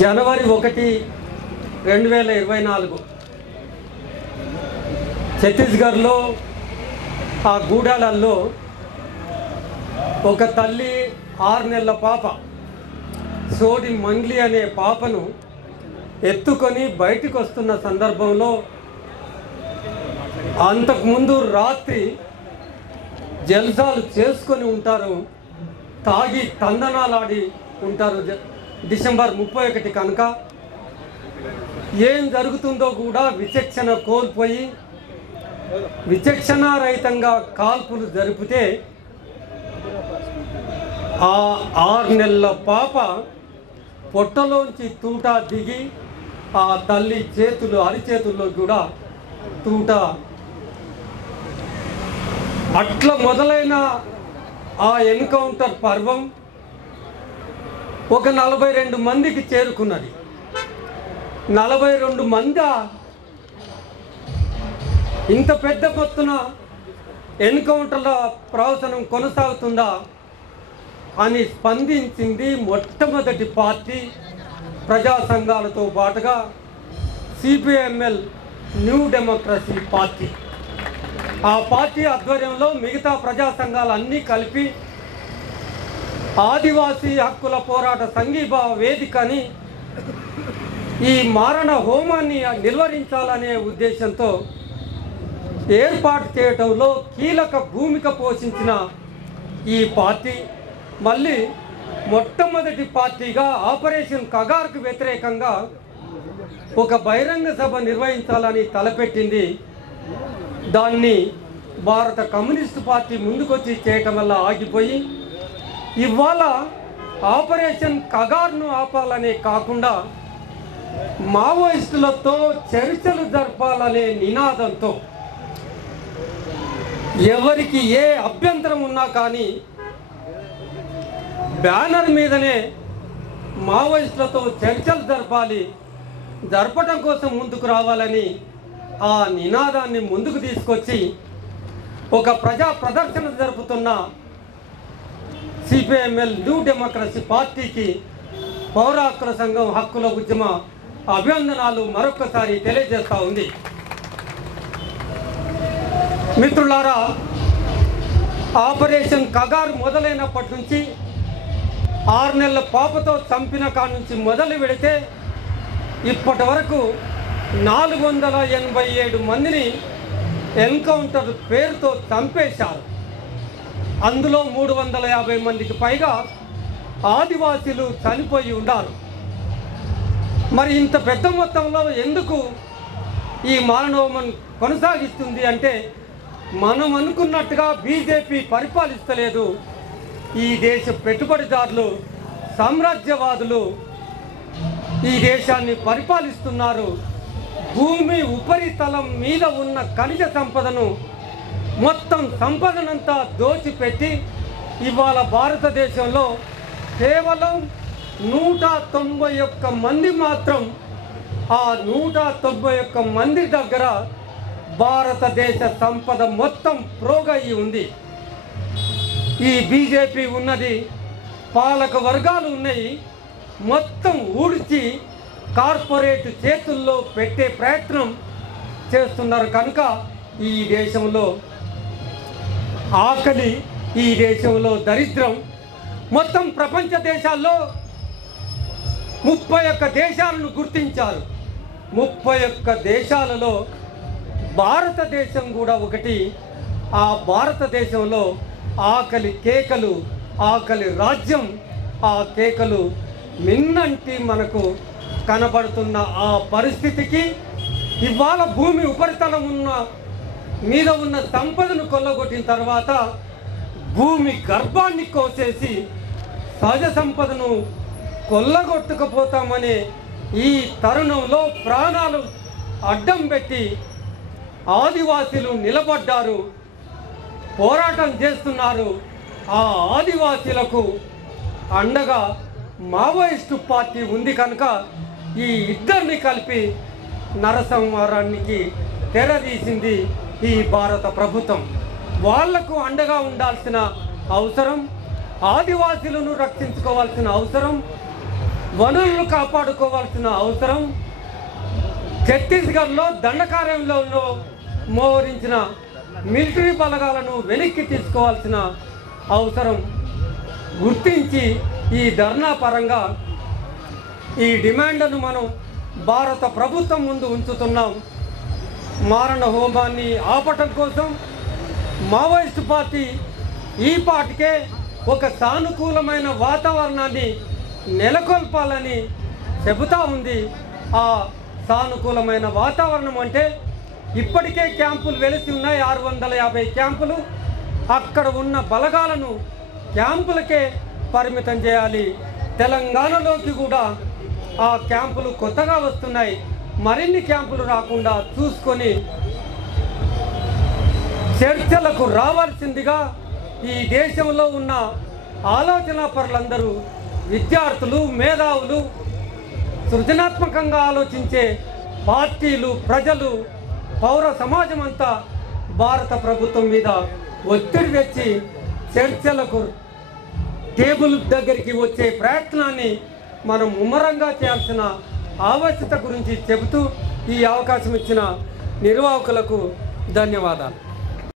జనవరి 1, 2024 ఛత్తీస్గఢ్లో ఆ గూడాలలో ఒక తల్లి 6 నెలల పాప సోడి మంగ్లీ అనే పాపను ఎత్తుకొని బయటికి వస్తున్న సందర్భంలో అంతకుముందు రాత్రి జల్సాలు చేసుకొని ఉంటారు, తాగి తందనాలాడి ఉంటారు. డిసెంబర్ 31 కనుక ఏం జరుగుతుందో కూడా విచక్షణ కోల్పోయి విచక్షణారహితంగా కాల్పులు జరిపితే ఆ 6 నెలల పాప పొట్టలోంచి తూట దిగి ఆ తల్లి చేతులు అరిచేతుల్లో కూడా తూట. అట్లా మొదలైన ఆ ఎన్కౌంటర్ పర్వం ఒక 42 మందికి చేరుకున్నది. 42 మంది ఇంత పెద్ద మొత్తున ఎన్కౌంటర్ల ప్రవర్తనం కొనసాగుతుందా అని స్పందించింది మొట్టమొదటి పార్టీ ప్రజా సంఘాలతో పాటుగా సిపిఎంఎల్ న్యూ డెమోక్రసీ పార్టీ. ఆ పార్టీ ఆధ్వర్యంలో మిగతా ప్రజా సంఘాలు అన్నీ కలిపి ఆదివాసీ హక్కుల పోరాట సంఘీభావ వేదికని ఈ మారణ హోమాన్ని నిర్వహించాలనే ఉద్దేశంతో ఏర్పాటు చేయడంలో కీలక భూమిక పోషించిన ఈ పార్టీ మళ్ళీ మొట్టమొదటి పార్టీగా ఆపరేషన్ కగార్కు వ్యతిరేకంగా ఒక బహిరంగ సభ నిర్వహించాలని తలపెట్టింది. దాన్ని భారత కమ్యూనిస్టు పార్టీ ముందుకొచ్చి చేయటం వల్ల ఆగిపోయి ఇవాళ ఆపరేషన్ కగార్ను ఆపాలనే కాకుండా మావోయిస్టులతో చర్చలు జరపాలనే నినాదంతో ఎవరికి ఏ అభ్యంతరం ఉన్నా కానీ బ్యానర్ మీదనే మావోయిస్టులతో చర్చలు జరపడం కోసం ముందుకు రావాలని ఆ నినాదాన్ని ముందుకు తీసుకొచ్చి ఒక ప్రజా ప్రదర్శన జరుపుతున్న సిపిఎంఎల్ న్యూ డెమోక్రసీ పార్టీకి పౌర హక్కుల సంఘం హక్కుల ఉద్యమ అభినందనాలు మరొకసారి తెలియజేస్తూ ఉంది. మిత్రులారా, ఆపరేషన్ కగార్ మొదలైనప్పటి నుంచి 6 నెలల పాపతో చంపిన కాడ నుంచి మొదలు పెడితే ఇప్పటి వరకు 487 మందిని ఎన్కౌంటర్ పేరుతో చంపేశారు. అందులో 350 మందికి పైగా ఆదివాసీలు చనిపోయి ఉన్నారు. మరి ఇంత పెద్ద మొత్తంలో ఎందుకు ఈ మారణహోమం కొనసాగిస్తుంది అంటే మనం అనుకున్నట్టుగా బీజేపీ పరిపాలిస్తలేదు. ఈ దేశ పెట్టుబడిదారులు, సామ్రాజ్యవాదులు ఈ దేశాన్ని పరిపాలిస్తున్నారు. భూమి ఉపరితలం మీద ఉన్న ఖనిజ సంపదను మొత్తం సంపదనంతా దోచిపెట్టి ఇవాళ భారతదేశంలో కేవలం 191 మంది మాత్రం ఆ 191 మంది దగ్గర భారతదేశ సంపద మొత్తం ప్రోగయి ఉంది. ఈ బీజేపీ ఉన్నది, పాలక వర్గాలు ఉన్నాయి, మొత్తం ఊడ్చి కార్పొరేట్ చేతుల్లో పెట్టే ప్రయత్నం చేస్తున్నారు. కనుక ఈ దేశంలో ఆకలి, ఈ దేశంలో దరిద్రం మొత్తం ప్రపంచ దేశాల్లో 31 దేశాలను గుర్తించారు. 31 దేశాలలో భారతదేశం కూడా ఒకటి. ఆ భారతదేశంలో ఆకలి కేకలు, ఆకలి రాజ్యం, ఆ కేకలు మిన్నంటి మనకు కనబడుతున్న ఆ పరిస్థితికి ఇవాళ భూమి ఉపరితలం మీద ఉన్న సంపదను కొల్లగొట్టిన తర్వాత భూమి గర్భాన్ని కోసేసి సహజ సంపదను కొల్లగొట్టుకుపోతామనే ఈ తరుణంలో ప్రాణాలు అడ్డం పెట్టి ఆదివాసీలు నిలబడ్డారు, పోరాటం చేస్తున్నారు. ఆ ఆదివాసీలకు అండగా మావోయిస్టు పార్టీ ఉంది. కనుక ఈ ఇద్దరిని కలిపి నరసంహారానికి తెరదీసింది ఈ భారత ప్రభుత్వం. వాళ్లకు అండగా ఉండాల్సిన అవసరం, ఆదివాసీలను రక్షించుకోవాల్సిన అవసరం వనరులను కాపాడుకోవాల్సిన అవసరం, ఛత్తీస్గఢ్లో దండకార్యంలో మోహరించిన మిలిటరీ బలగాలను వెనక్కి తీసుకోవాల్సిన అవసరం గుర్తించి ఈ ధర్నా పరంగా ఈ డిమాండ్ను మనం భారత ప్రభుత్వం ముందు ఉంచుతున్నాం. మారణ హోమాన్ని ఆపటం కోసం మావోయిస్టు పార్టీ ఈ పాటికే ఒక సానుకూలమైన వాతావరణాన్ని నెలకొల్పాలని చెబుతూ ఉంది. ఆ సానుకూలమైన వాతావరణం అంటే ఇప్పటికే క్యాంపులు వెలిసి ఉన్నాయి, 650 క్యాంపులు. అక్కడ ఉన్న బలగాలను క్యాంపులకే పరిమితం చేయాలి. తెలంగాణలోకి కూడా ఆ క్యాంపులు కొత్తగా వస్తున్నాయి, మరిన్ని క్యాంపులు రాకుండా చూసుకొని చర్చలకు రావాల్సిందిగా ఈ దేశంలో ఉన్న ఆలోచనా పరులందరూ, విద్యార్థులు, మేధావులు, సృజనాత్మకంగా ఆలోచించే పార్టీలు, ప్రజలు, పౌర సమాజం అంతా భారత ప్రభుత్వం మీద ఒత్తిడి తెచ్చి చర్చలకు టేబుల్ దగ్గరికి వచ్చే ప్రయత్నాన్ని మనం ముమ్మరంగా చేయాల్సిన ఆవశ్యకత గురించి చెబుతూ ఈ అవకాశం ఇచ్చిన నిర్వాహకులకు ధన్యవాదాలు.